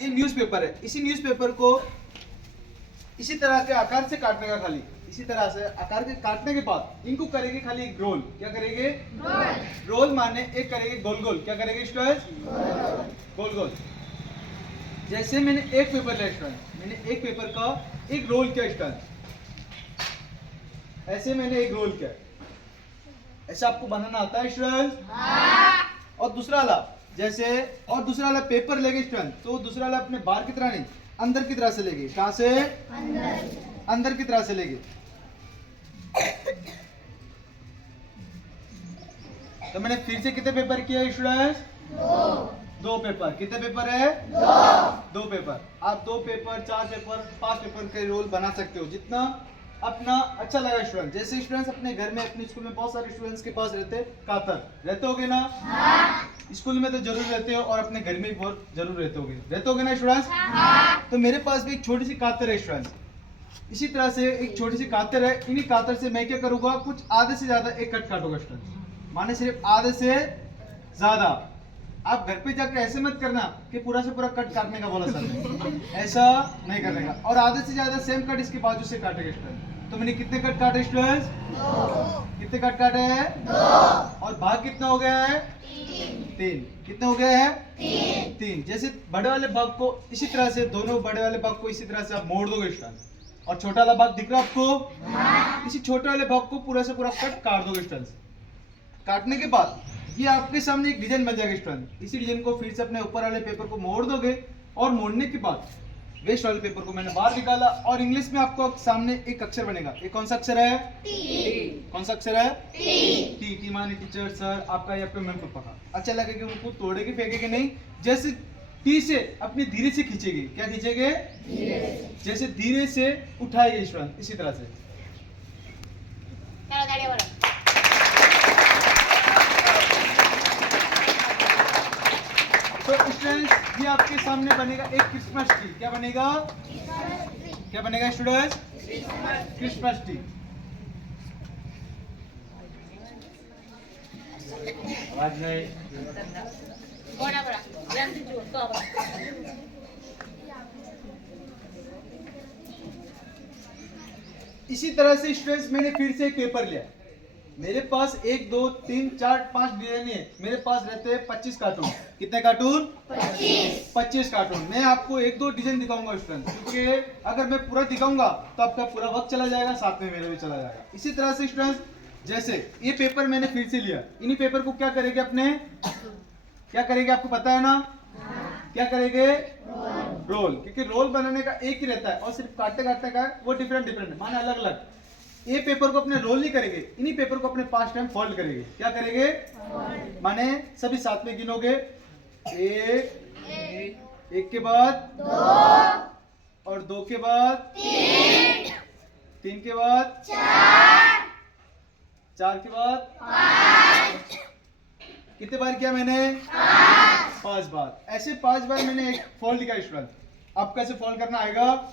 ये न्यूज़पेपर है। इसी न्यूज़पेपर को इसी तरह के आकार से काटने का, खाली इसी तरह से आकार के काटने के बाद इनको करेंगे खाली एक रोल। क्या करेंगे? रोल माने एक करेंगे गोल गोल। क्या करेंगे स्टूडेंट्स? गोल गोल। जैसे मैंने एक पेपर लिया स्टूडेंट, मैंने एक पेपर का एक रोल किया स्टूडेंट, ऐसे मैंने एक रोल किया। ऐसा आपको बनाना आता है स्टूडेंट? और दूसरा वाला जैसे, और दूसरा वाला पेपर लेंगे स्टूडेंट, तो दूसरा वाला अपने बाहर की तरह नहीं, अंदर की तरह से लेंगे। कहां से? अंदर की तरह से लेंगे। तो मैंने फिर से कितने पेपर किए स्टूडेंट्स? दो पेपर। कितने पेपर है? दो पेपर। आप 2 पेपर, 4 पेपर, 5 पेपर के रोल बना सकते हो, जितना अपना अच्छा लगा स्टूडेंट। जैसे स्टूडेंट्स अपने घर में, अपने स्कूल में बहुत सारे स्टूडेंट्स के पास रहते होगे ना? स्कूल में तो जरूर रहते हो और अपने घर में भी बहुत जरूर रहते होगे ना स्टूडेंट्स? तो मेरे पास भी एक छोटी सी कातर है स्टूडेंट्स। इसी तरह से एक छोटी सी कातर है। इन्हीं कातर से मैं क्या करूंगा, कुछ आधे से ज्यादा एक कट काटूंगा स्टूडेंट्स, माने सिर्फ आधे से ज्यादा। आप घर पे जाकर ऐसे मत करना कि पूरा से पूरा कट काटने का बोला सर ने, ऐसा नहीं करने का। और आधे से ज्यादा सेम कट इसके बाजू से काटेगा स्टूडेंट। तो मैंने कितने कट काटे स्टूडेंट्स? कितने कट काटे हैं? और भाग कितना हो गया है? 3। कितने हो गए हैं? 3। जैसे बड़े वाले भाग को इसी तरह से, दोनों बड़े वाले भाग को इसी तरह से आप मोड़ दोगे स्टूडेंट्स, और छोटा वाला भाग दिख रहा है आपको? इसी छोटे वाले भाग को पूरा से पूरा कट काट दोगे स्टूडेंट्स। काटने के बाद ये आपके सामने एक डिजाइन बन जाएगा स्टूडेंट। इसी डिजाइन को फिर से अपने ऊपर वाले पेपर को मोड़ दोगे, और मोड़ने के बाद वेस्ट वाले पेपर को मैंने बाहर निकाला, और इंग्लिश में आपको सामने एक अक्षर बनेगा। ये कौन सा अक्षर है? टी। कौन सा अक्षर है? टी। टी माने टीचर, सर, आपका या फिर मम्मी पापा का। अच्छा लगेगा, उनको तोड़ेगे फेंकेगे नहीं। जैसे टी से अपने धीरे से खींचेगे। क्या खींचेगे? जैसे धीरे से उठाएंगे स्टूडेंट, इसी तरह से। तो स्टूडेंट्स ये आपके सामने बनेगा एक क्रिसमस ट्री। क्या बनेगा? क्या बनेगा स्टूडेंट्स? Christmas tree. आवाज नहीं। इसी तरह से स्टूडेंट्स मैंने फिर से एक पेपर लिया। मेरे पास 1 2 3 4 5 डिजाइन है। मेरे पास रहते हैं 25 कार्टून। कितने कार्टून? 25 कार्टून। मैं आपको 1-2 डिजाइन दिखाऊंगा स्टूडेंट, क्योंकि अगर मैं पूरा दिखाऊंगा तो आपका पूरा वक्त चला जाएगा, साथ में मेरा भी चला जाएगा। इसी तरह से स्टूडेंट जैसे ये पेपर मैंने फिर से लिया, इन्हीं पेपर को क्या करेंगे अपने, क्या करेंगे आपको पता है ना? क्या करेंगे? रोल। क्योंकि रोल बनाने का एक ही रहता है, और सिर्फ काटते काटने का वो डिफरेंट है, माने अलग अलग। ये पेपर को अपने रोल नहीं करेंगे, इन्हीं पेपर को अपने 5 टाइम फोल्ड करेंगे। क्या करेंगे? माने सभी साथ में गिनोगे, 1 के बाद 2, और 2 के बाद 3 के बाद 4 के बाद 5। कितने बार किया मैंने? 5 बार। ऐसे 5 बार मैंने एक फोल्ड किया स्टूडेंट। आपको ऐसे फोल्ड करना आएगा?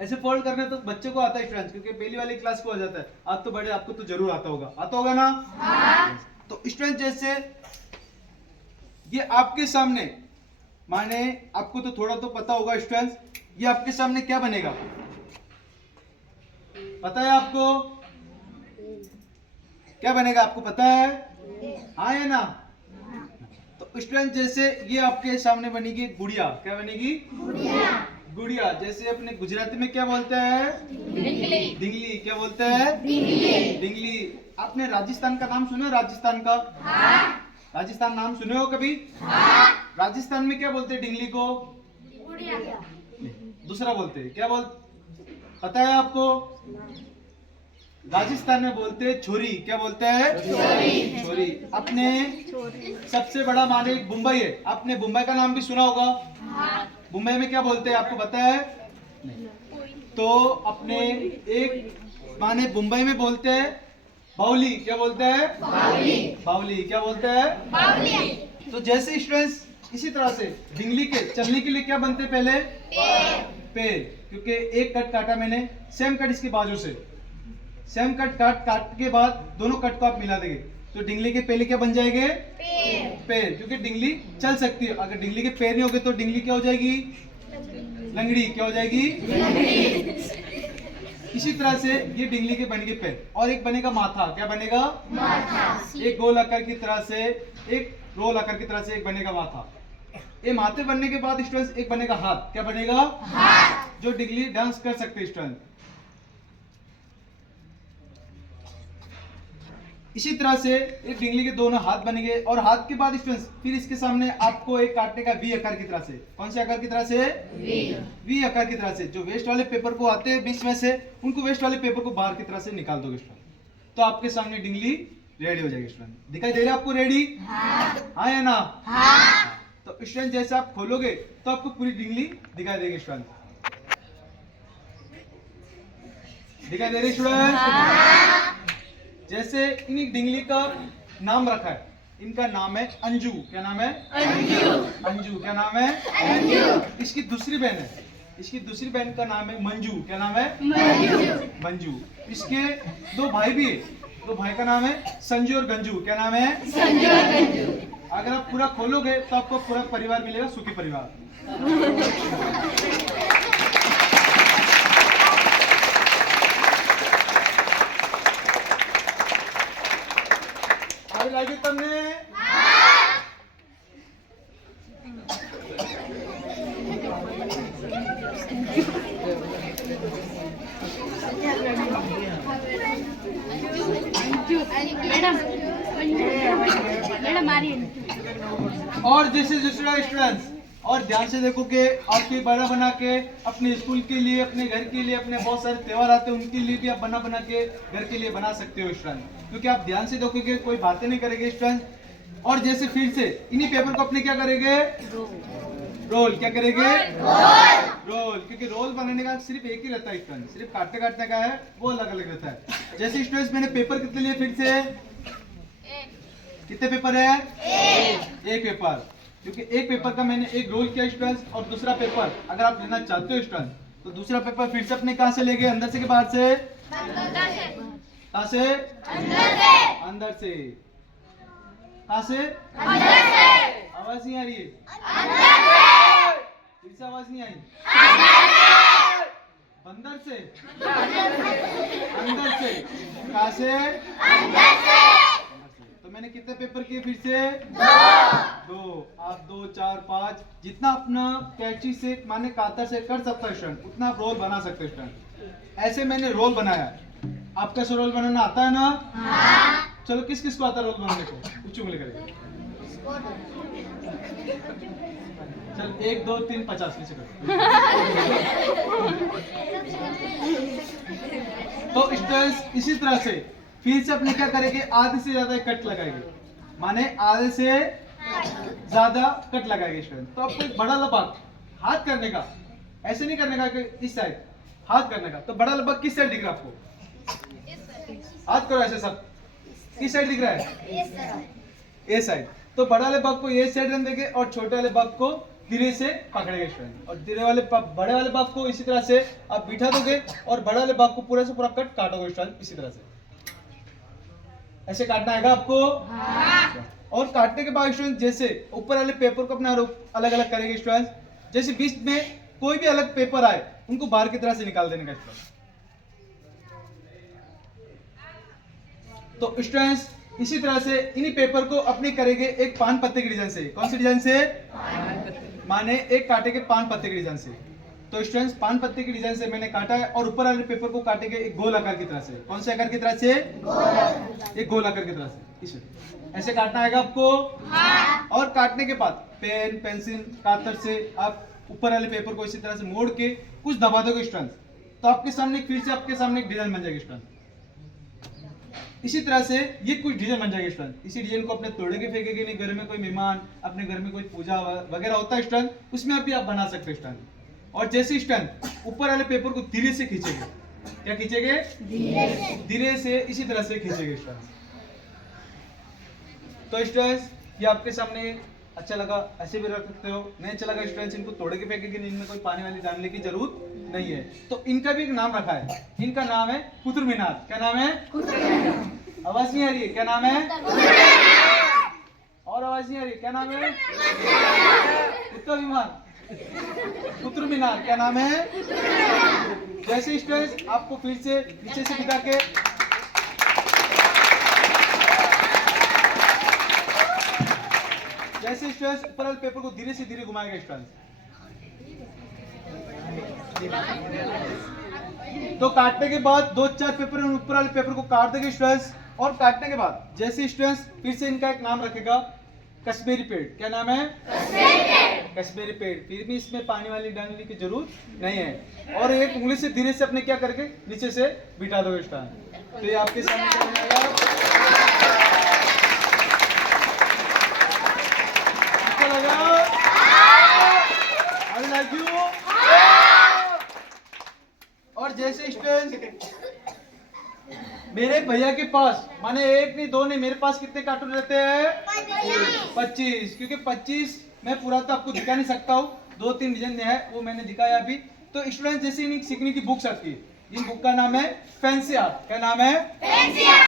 ऐसे फोल्ड करने तो बच्चे को आता है स्टूडेंट, क्योंकि पहली वाली क्लास को आ जाता है। आप तो बड़े, आपको तो जरूर आता होगा ना? तो स्टूडेंट जैसे ये आपके सामने, माने आपको तो थोड़ा तो पता होगा स्टूडेंट, ये आपके सामने क्या बनेगा पता है आपको? क्या बनेगा आपको पता है? हाँ या ना? तो स्टूडेंट जैसे ये आपके सामने बनेगी गुड़िया। क्या बनेगी? गुड़िया। जैसे अपने गुजराती में क्या बोलते हैं? डिंगली। क्या बोलते हैं? डिंगली। आपने राजस्थान का नाम सुना? राजस्थान का? राजस्थान नाम सुने हो कभी? राजस्थान में क्या बोलते हैं डिंगली को? दूसरा बोलते हैं। क्या पता है आपको? राजस्थान में बोलते हैं छोरी। क्या बोलते हैं? छोरी। अपने सबसे बड़ा माने मुंबई है, आपने मुंबई का नाम भी सुना होगा। मुंबई में क्या बोलते हैं आपको पता है? तो अपने एक माने मुंबई में बोलते हैं बावली। क्या बोलते हैं? बावली। क्या बोलते हैं? बावली। तो जैसे स्टूडेंट्स इसी तरह से डिंगली के चलने के लिए क्या बनते हैं पहले? पैर। क्योंकि एक कट काटा मैंने, सेम कट इसके बाजू से, सेम कट काट के बाद दोनों कट को आप मिला देंगे, तो डिंगली के पहले क्या बन जाएंगे? पैर, क्योंकि डिंगली चल सकती है। अगर डिंगली के पैर नहीं होंगे तो डिंगली क्या हो जाएगी? लंगड़ी। क्या हो जाएगी? इसी तरह से ये डिंगली के बन गए पैर, और एक बनेगा माथा। क्या बनेगा? माथा। एक गोल आकार की तरह से, एक रोल आकार की तरह से एक बनेगा माथा। ये माथे बनने के बाद स्टूडेंट्स एक बनेगा हाथ। क्या बनेगा? हाथ। जो डिंगली डांस कर सकते हैं स्टूडेंट। इसी तरह से एक डिंगली के दोनों हाथ बन गए, और हाथ के बाद स्टूडेंट्स फिर इसके सामने आपको एक काटने का वी आकार की तरह से। कौन से आकार की तरह से? वी आकार की तरह से। जो वेस्ट वाले पेपर को आते हैं बीच में से, उनको वेस्ट वाले पेपर को बाहर की तरह से निकाल दोगे स्टूडेंट, तो आपके सामने डिंगली रेडी हो जाएगी स्टूडेंट। दिखाई दे रहा है आपको? रेडी? हाँ या ना? हाँ। तो स्टूडेंट जैसे आप खोलोगे तो आपको पूरी डिंगली दिखाई देगी स्टूडेंट। दिखाई दे रही स्टूडेंट? जैसे इन डिंगली का नाम रखा है, इनका नाम है अंजू। क्या नाम है? अंजू। अंजू। क्या नाम है? अंजू। इसकी दूसरी बहन है, इसकी दूसरी बहन का नाम है मंजू। क्या नाम है? मंजू। मंजू। इसके दो भाई भी है, दो भाई का नाम है संजू और गंजू। क्या नाम है? संजू और गंजू। अगर आप पूरा खोलोगे तो आपको पूरा परिवार मिलेगा, सुखी परिवार। लागे तमने? मैडम आ रही है। और जैसे स्टूडेंट्स, और ध्यान से देखो कि आपके बना बना के अपने स्कूल के लिए, अपने घर के लिए, अपने बहुत सारे त्योहार आते हैं उनके लिए भी आप बना बना के घर के लिए बना सकते हो स्टूडेंट, क्योंकि आप ध्यान से देखोगे कोई बातें नहीं करेंगे स्टूडेंट। और जैसे फिर से इन्हीं पेपर को अपने क्या करेंगे? रोल। क्या करेंगे? रोल। क्योंकि रोल बनाने का सिर्फ एक ही रहता है स्टूडेंट, सिर्फ काटने काटने का है वो अलग अलग रहता है। जैसे स्टूडेंट्स मैंने पेपर कितने लिए? फिर से कितने पेपर है? एक पेपर। क्योंकि एक पेपर का मैंने एक रोल किया स्टूडेंट्स, और दूसरा पेपर अगर आप लेना चाहते हो स्टूडेंट तो दूसरा पेपर फिर से अपने कहां से लेंगे? अंदर से कि बाहर से? कहां से? अंदर से। कहां से? आवाज नहीं आ रही है? फिर से आवाज नहीं आई? अंदर से? अंदर से। कहां से? तो मैंने कितने पेपर किए? फिर से दो। आप 2, 4, 5 जितना अपना कैंची से माने कातर से कर सकता है स्टूडेंट, उतना आप रोल बना सकते हैं स्टूडेंट। ऐसे मैंने रोल बनाया। आपका से रोल बनाना आता है ना? हाँ। चलो किस किस को आता है रोल बनाने को? कुछ उंगली करेगा। चल 1, 2, 3, 50 में से करो। तो स्टूडेंट्स इसी तरह से फिर से अपने क्या करेंगे? आधे से ज्यादा कट लगाएंगे, माने आधे से ज्यादा कट लगाएंगे स्टूडेंट। तो आपको एक बड़ा लबाक हाथ करने का, ऐसे नहीं करने का कि इस साइड हाथ करने का। तो बड़ा लबाक किस साइड दिख रहा है आपको? हाथ करो ऐसे सब। किस साइड दिख रहा है? ए साइड। तो बड़ा वाले बाग को ये साइड रन देंगे और छोटे वाले बाग को धीरे से पकड़ेंगे स्टूडेंट, और बड़े वाले बाग को इसी तरह से आप बिठा दोगे और बड़े वाले बाग को पूरा से पूरा कट काटोगे स्टूडेंट। इसी तरह से ऐसे काटना आएगा आपको? हाँ। और काटने के बाद स्टूडेंट जैसे ऊपर वाले पेपर को अपना अलग अलग करेंगे स्टूडेंट। जैसे बीच में कोई भी अलग पेपर आए उनको बाहर की तरह से निकाल देने का स्टूडेंट। तो स्टूडेंट्स इसी तरह से इन्हीं पेपर को अपने करेंगे एक पान पत्ते की डिजाइन से। कौन सी डिजाइन से? माने एक काटे के पान पत्ते की डिजाइन से। तो स्टूडेंट्स पान पत्ते की डिजाइन से मैंने काटा है, और ऊपर वाले पेपर को काटेंगे एक गोल आकार की तरह से। कौन से आकार की तरह से? एक गोल आकार की तरह से। इसे ऐसे काटना आएगा आपको? हाँ। और काटने के बाद पेन, पेंसिल, कातर से आप ऊपर वाले पेपर को इसी तरह से मोड़ के कुछ दबा दोगे स्टूडेंट्स, तो आपके सामने फिर से आपके सामने एक डिजाइन बन जाएगी स्टूडेंट। इसी तरह से ये कुछ डिजाइन बन जाएगी स्टूडेंट। इसी डिजाइन को अपने तोड़े के फेंकेंगे नहीं, घर में कोई मेहमान, अपने घर में कोई पूजा वगैरह होता है स्टूडेंट, उसमें भी आप बना सकते हैं स्टूडेंट। और जैसे स्टूडेंट ऊपर वाले पेपर को धीरे से खींचेंगे, क्या खींचेंगे? धीरे से इसी तरह से खींचेंगे स्टूडेंट। तो स्टूडेंट्स ये आपके सामने अच्छा लगा, ऐसे भी रख सकते हो। नहीं अच्छा लगा स्टूडेंट्स इनको तोड़े के फेंकेंगे नहीं, इनमें कोई पानी वाली डालने की जरूरत नहीं है। तो इनका भी एक नाम रखा है, इनका नाम है कुतुब मीनार। क्या नाम है? आवाज नहीं आ रही है? क्या नाम है? और आवाज नहीं आ रही, क्या नाम है? कुत्ता विमान, कुतुब मीनार, क्या नाम है? जैसे स्टूडेंट्स आपको फिर से नीचे से बिठा के जैसे स्टूडेंट्स ऊपर वाले पेपर को धीरे से धीरे घुमाएंगे स्टूडेंट्स। तो काटने के बाद 2-4 पेपर ऊपर वाले पेपर को काट देंगे स्टूडेंट्स। और काटने के बाद जैसे स्टूडेंट्स फिर से इनका एक नाम रखेगा कश्मीरी पेड़, क्या नाम है? कश्मीरी पेड़। फिर भी इसमें पानी वाली डालने की जरूरत नहीं है। और एक उंगली से धीरे से अपने क्या करके नीचे से बिठा दो स्टूडेंट। तो ये आपके सामने समझ आएगा। अच्छा लगा? I like you। और जैसे स्टूडेंट्स मेरे भैया के पास माने एक नहीं दो नहीं, मेरे पास कितने कार्टून रहते हैं? 25। क्योंकि 25 मैं पूरा तो आपको दिखा नहीं सकता हूँ, 2-3 डिजाइन है वो मैंने दिखाया अभी। तो स्टूडेंट जैसे इन्हें सीखने की बुक्स आती है, इन बुक का नाम है फैंसी आर्ट। क्या नाम है?